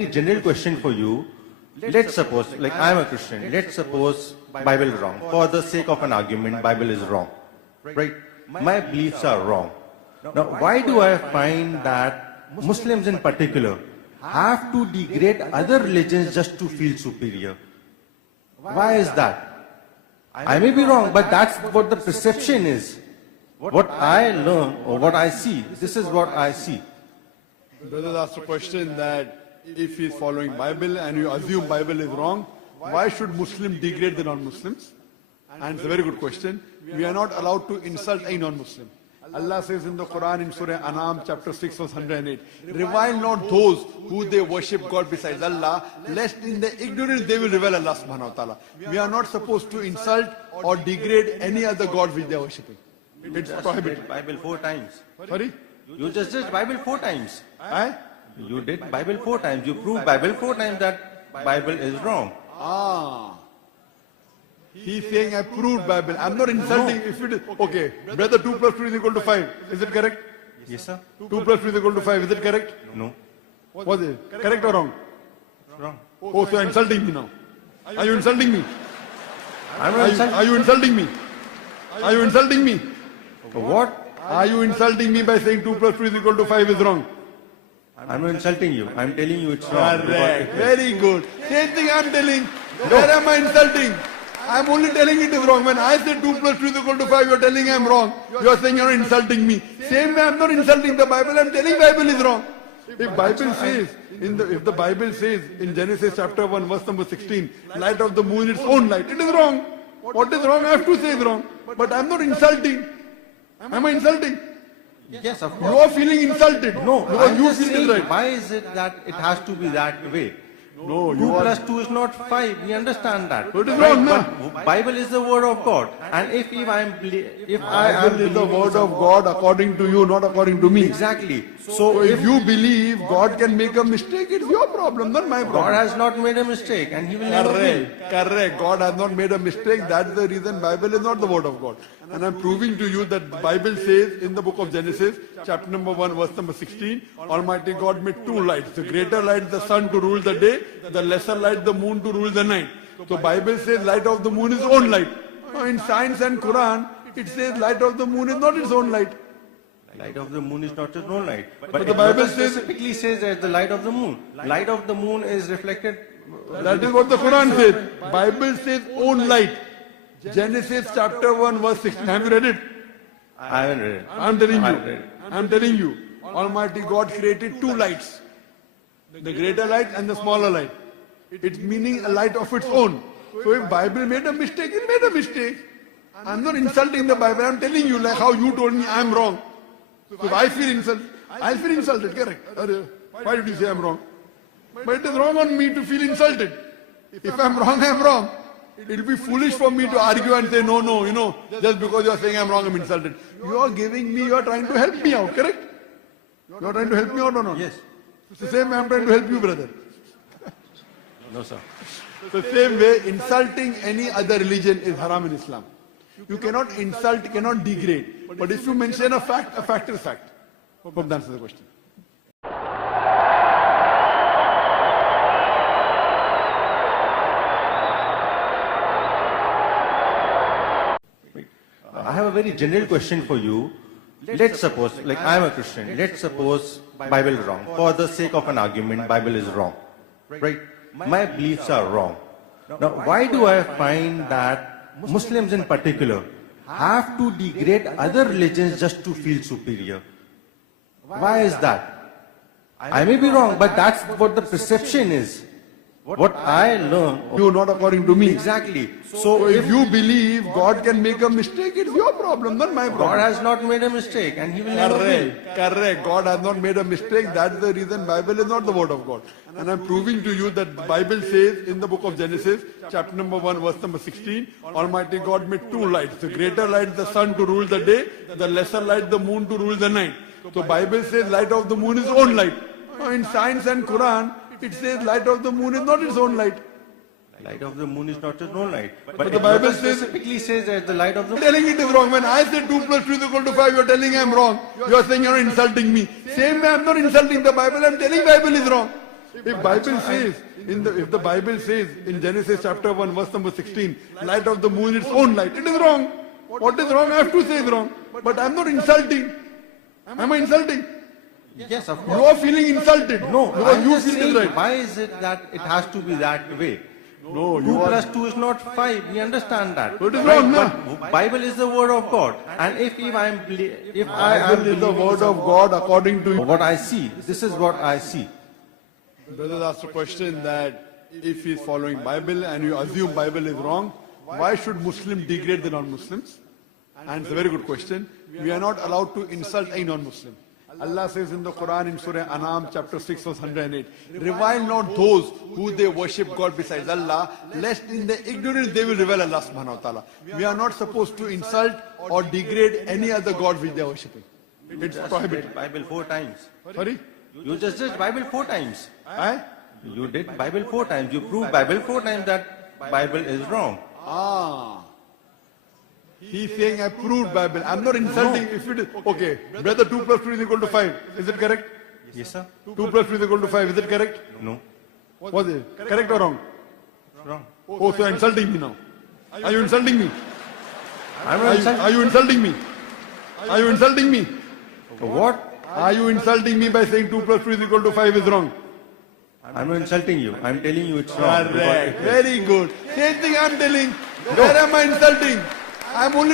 very general question for you. Let's suppose, like I am a Christian, let's suppose Bible is wrong. For the sake of an argument, Bible is wrong. Right? My beliefs are wrong. Now, why do I find that Muslims in particular have to degrade other religions just to feel superior? Why is that? I may be wrong, but that's what the perception is. What I learn or what I see, this is what I see. Brother asked a question that if he's following Bible and you assume Bible is wrong, why should Muslim degrade the non-Muslims? And it's a very good question. We are not allowed to insult a non-Muslim. Allah says in the Quran in Surah An'am chapter 6 verse 108, revile not those who they worship God besides Allah, lest in the ignorance they will revile Allah subhanahu wa ta'ala. We are not supposed to insult or degrade any other God which they are worshipping. It's prohibited. Bible 4 times. Sorry? You just did Bible 4 times. Eh? You did Bible 4 times. You proved Bible 4 times that Bible is wrong. Ah. He's saying I proved Bible. I'm not insulting. No. If it is okay, brother, 2 plus 2 is equal to 5. Is it correct? Yes, sir. 2 plus 2 is equal to 5. Is it correct? No. Was it correct or wrong? Wrong. Oh, so you're insulting me now. Are you insulting me? Are you insulting me? Are you insulting me? What? Are you insulting me by saying 2 plus 2 is equal to 5 is wrong? I'm not insulting you. I'm telling you it's wrong. Correct. Very good. Same thing I'm telling. Where am I insulting? I'm only telling it is wrong. When I say 2 plus 2 is equal to 5, you're telling I'm wrong. You're saying you're insulting me. Same way I'm not insulting the Bible. I'm telling Bible is wrong. If the Bible says in Genesis chapter 1 verse number 16, light of the moon its own light, it is wrong. What is wrong? I have to say is wrong. But I'm not insulting. Am I insulting? Yes, of course. You are feeling insulted. No, because I'm you just feel saying, it right. why is it that it has to be that way? No, 2 plus 2 is not 5. We understand that. So it is wrong, but Bible is the word of God. And if I am Bible is the word of God according to you, not according to me. Exactly. So if you believe God can make a mistake, it's your problem, not my problem. God has not made a mistake and He will never will. Correct. God has not made a mistake. That's the reason Bible is not the word of God. And I'm proving to you that the Bible says in the book of Genesis, chapter number 1, verse number 16, Almighty God made 2 lights. The greater light, the sun to rule the day, the lesser light, the moon to rule the night. So Bible says light of the moon is own light. Now in science and Quran, it says light of the moon is not its own light. Light of the moon is not its own light. But the Bible specifically says that the light of the moon. Light of the moon is reflected. That is what the Quran says. Bible says own light. Genesis chapter 1 verse 16. Have you read it? I haven't read it. I'm telling you. Almighty God created 2 lights. The greater light and the smaller light. It's meaning a light of its own. So if Bible made a mistake, it made a mistake. I'm not insulting the Bible. I'm telling you like how you told me I'm wrong. So if I feel insulted, I'll feel insulted, correct? Why did you say I'm wrong? But it is wrong on me to feel insulted. If I'm wrong, I'm wrong. It will be foolish for me to argue and say, no, just because you are saying I'm wrong, I'm insulted. You are trying to help me out, correct? You are trying to help me out or not? Yes. It's the same way I'm trying to help you, brother. No, sir. The same way, insulting any other religion is haram in Islam. You cannot insult, cannot degrade. But if you mention a fact is fact. Hope that answers the question. I have a very general question for you. Let's suppose, like I am a Christian, let's suppose Bible is wrong. For the sake of an argument, Bible is wrong. Right? My beliefs are wrong. Now, why do I find that Muslims in particular have to degrade other religions just to feel superior? Why is that? I may be wrong, but that's what the perception is. What I learn, you not according to me. Exactly. So if you believe God can make a mistake, it's your problem, not my problem. God has not made a mistake and He will never will. Correct. God has not made a mistake. That's the reason Bible is not the word of God. And I'm proving to you that the Bible says in the book of Genesis, chapter number 1, verse number 16, Almighty God made 2 lights. The greater light, the sun to rule the day, the lesser light, the moon to rule the night. So Bible says light of the moon is own light. Now in science and Quran, it says light of the moon is not its own light. Light of the moon is not its own light. But the Bible specifically says that the light of the moon. Telling it is wrong. When I say 2 plus 2 is equal to 5, you're telling I'm wrong. You're saying you're insulting me. Same way I'm not insulting the Bible. I'm telling Bible is wrong. If Bible says if the Bible says in Genesis chapter 1 verse number 16, light of the moon its own light, it is wrong. What is wrong? I have to say is wrong. But I'm not insulting. Am I insulting? Yes, of You course. are feeling insulted. No, because I'm you just feel it is saying, right. why is it that it has to be that way? No, 2 plus 2 is not 5. We understand that. So it is wrong, na? But Bible is the word of God. And if I am Bible is the word of God according to you. what I see, this is what I see. Brother asked a question that if he is following Bible and you assume Bible is wrong, why should Muslim degrade the non-Muslims? And it's a very good question. We are not allowed to insult a non-Muslim. Allah says in the Quran in Surah Anam chapter 6 verse 108, revile not those who they worship God besides Allah, lest in their ignorance they will revile Allah subhanahu wa ta'ala. We are not supposed to insult or degrade any other God which they are worshipping. It's prohibited. Bible 4 times. Sorry? You just did Bible 4 times. Eh? You did Bible 4 times. You proved Bible 4 times that Bible is wrong. Ah. He's saying I proved Bible. I'm not insulting if it is. Okay. Brother, 2 plus 2 is equal to 5. Is it correct? Yes, sir. 2 plus 2 is equal to 5. Is it correct? No. Was it? Correct or wrong? Wrong. Oh, so you're insulting me now. Are you insulting me? I'm Are not you, insulting. are you insulting me? Are you insulting me? What? Are you insulting me by saying 2 plus 2 is equal to 5 is wrong? I'm not insulting you. I'm telling you it's wrong. Correct. Very good. Same thing I'm telling. Where am I insulting? I'm only